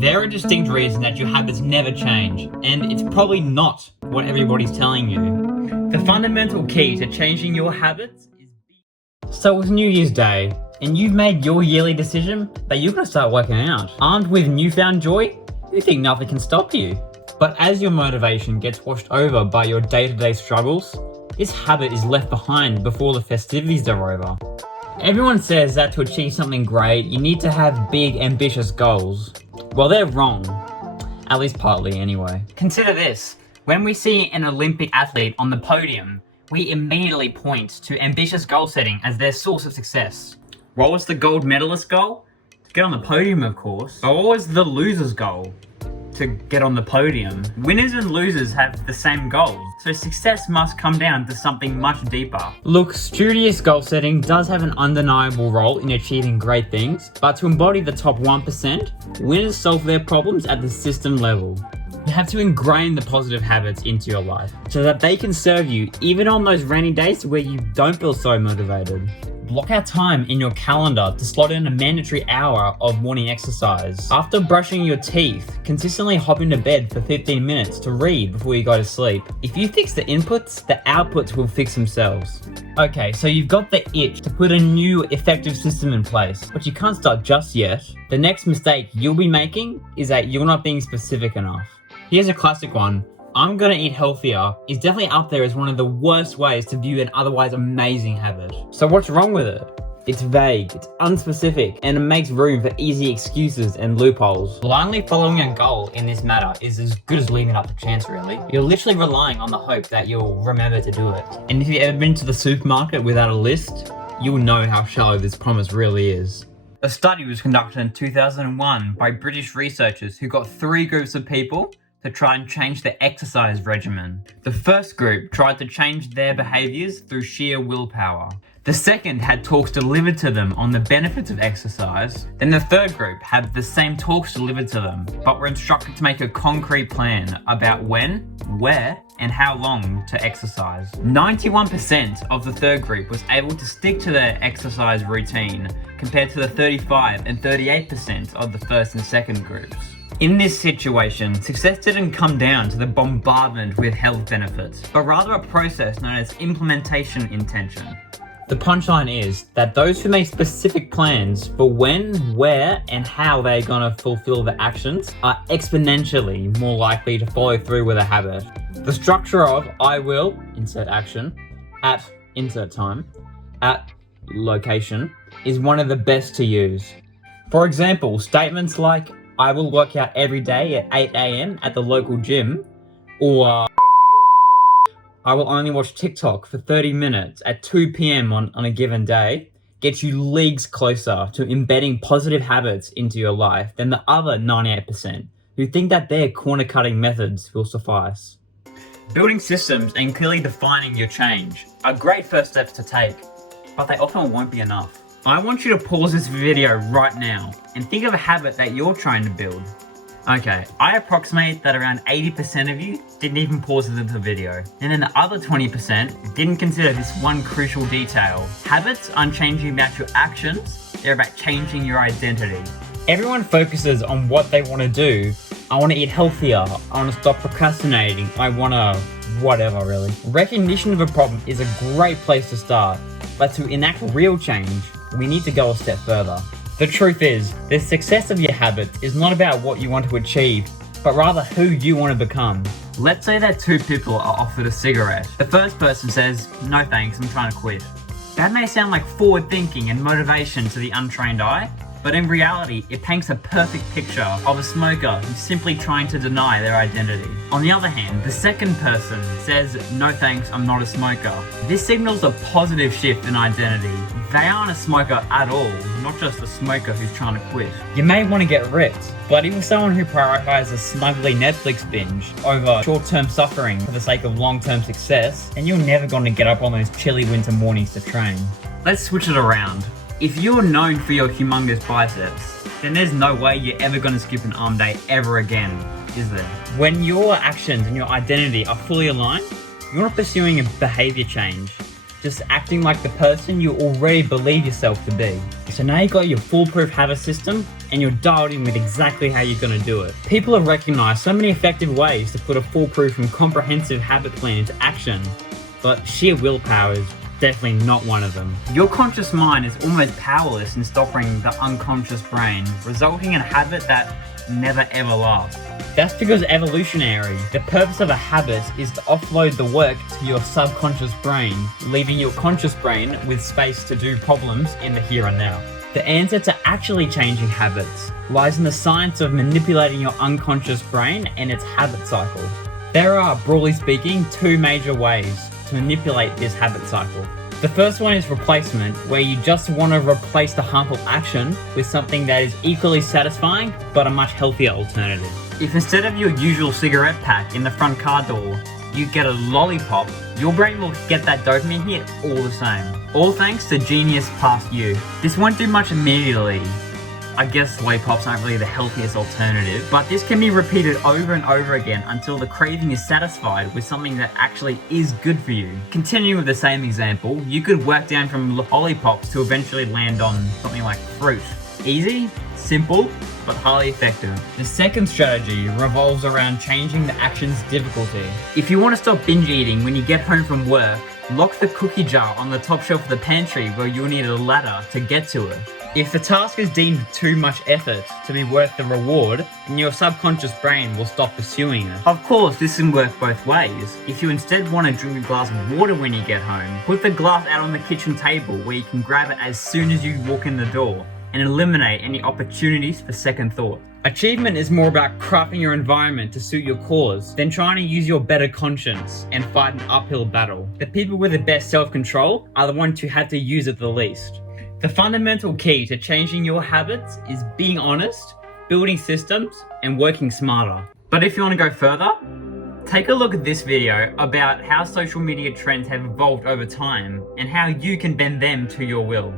There are distinct reasons that your habits never change, and it's probably not what everybody's telling you. The fundamental key to changing your habits is So it's New Year's Day, and you've made your yearly decision that you're going to start working out. Armed with newfound joy, you think nothing can stop you. But as your motivation gets washed over by your day-to-day struggles, this habit is left behind before the festivities are over. Everyone says that to achieve something great, you need to have big, ambitious goals. Well, they're wrong. At least partly, anyway. Consider this. When we see an Olympic athlete on the podium, we immediately point to ambitious goal setting as their source of success. What was the gold medalist goal? To get on the podium, of course. But what was the loser's goal? To get on the podium. Winners and losers have the same goals, so success must come down to something much deeper. Look, studious goal setting does have an undeniable role in achieving great things, but to embody the top 1%, winners solve their problems at the system level. You have to ingrain the positive habits into your life so that they can serve you even on those rainy days where you don't feel so motivated. Block out time in your calendar to slot in a mandatory hour of morning exercise. After brushing your teeth, consistently hop into bed for 15 minutes to read before you go to sleep. If you fix the inputs, the outputs will fix themselves. Okay, so you've got the itch to put a new effective system in place, but you can't start just yet. The next mistake you'll be making is that you're not being specific enough. Here's a classic one. I'm gonna eat healthier is definitely up there as one of the worst ways to view an otherwise amazing habit. So what's wrong with it? It's vague, it's unspecific, and it makes room for easy excuses and loopholes. Blindly following a goal in this matter is as good as leaving it up to chance, really. You're literally relying on the hope that you'll remember to do it. And if you've ever been to the supermarket without a list, you'll know how shallow this promise really is. A study was conducted in 2001 by British researchers who got 3 groups of people to try and change their exercise regimen. The first group tried to change their behaviours through sheer willpower. The second had talks delivered to them on the benefits of exercise. Then the third group had the same talks delivered to them, but were instructed to make a concrete plan about when, where, and how long to exercise. 91% of the third group was able to stick to their exercise routine, compared to the 35% and 38% of the first and second groups. In this situation, success didn't come down to the bombardment with health benefits, but rather a process known as implementation intention. The punchline is that those who make specific plans for when, where, and how they're gonna fulfill the actions are exponentially more likely to follow through with a habit. The structure of I will, insert action, at, insert time, at, location, is one of the best to use. For example, statements like, I will work out every day at 8 AM at the local gym, or I will only watch TikTok for 30 minutes at 2 PM on a given day, gets you leagues closer to embedding positive habits into your life than the other 98% who think that their corner-cutting methods will suffice. Building systems and clearly defining your change are great first steps to take, but they often won't be enough. I want you to pause this video right now and think of a habit that you're trying to build. Okay, I approximate that around 80% of you didn't even pause the video. And then the other 20% didn't consider this one crucial detail. Habits aren't changing about your actions, they're about changing your identity. Everyone focuses on what they want to do. I want to eat healthier, I want to stop procrastinating, I want to whatever really. Recognition of a problem is a great place to start, but to enact real change, we need to go a step further. The truth is, the success of your habits is not about what you want to achieve, but rather who you want to become. Let's say that 2 people are offered a cigarette. The first person says, no thanks, I'm trying to quit. That may sound like forward thinking and motivation to the untrained eye, but in reality, it paints a perfect picture of a smoker who's simply trying to deny their identity. On the other hand, the second person says, no thanks, I'm not a smoker. This signals a positive shift in identity. They aren't a smoker at all, not just a smoker who's trying to quit. You may want to get ripped, but if you're someone who prioritizes a smugly Netflix binge over short-term suffering for the sake of long-term success, then you're never going to get up on those chilly winter mornings to train. Let's switch it around. If you're known for your humongous biceps, then there's no way you're ever going to skip an arm day ever again, is there? When your actions and your identity are fully aligned, you're not pursuing a behavior change. just acting like the person you already believe yourself to be. So now you got your foolproof habit system and you're dialed in with exactly how you're going to do it. People have recognized so many effective ways to put a foolproof and comprehensive habit plan into action, but sheer willpower is definitely not one of them. Your conscious mind is almost powerless in stopping the unconscious brain, resulting in a habit that never ever lasts. That's because evolutionary, the purpose of a habit is to offload the work to your subconscious brain, leaving your conscious brain with space to do problems in the here and now. The answer to actually changing habits lies in the science of manipulating your unconscious brain and its habit cycle. There are, broadly speaking, two major ways to manipulate this habit cycle. The first one is replacement, where you just want to replace the harmful action with something that is equally satisfying but a much healthier alternative. If instead of your usual cigarette pack in the front car door, you get a lollipop, your brain will get that dopamine hit all the same. All thanks to genius past you. This won't do much immediately. I guess lollipops aren't really the healthiest alternative, but this can be repeated over and over again until the craving is satisfied with something that actually is good for you. Continuing with the same example, you could work down from lollipops to eventually land on something like fruit. Easy, simple, but highly effective. The second strategy revolves around changing the action's difficulty. If you want to stop binge eating when you get home from work, lock the cookie jar on the top shelf of the pantry where you'll need a ladder to get to it. If the task is deemed too much effort to be worth the reward, then your subconscious brain will stop pursuing it. Of course, this can work both ways. If you instead want to drink a glass of water when you get home, put the glass out on the kitchen table where you can grab it as soon as you walk in the door, and eliminate any opportunities for second thought. Achievement is more about crafting your environment to suit your cause than trying to use your better conscience and fight an uphill battle. The people with the best self-control are the ones who had to use it the least. The fundamental key to changing your habits is being honest, building systems, and working smarter. But if you want to go further, take a look at this video about how social media trends have evolved over time and how you can bend them to your will.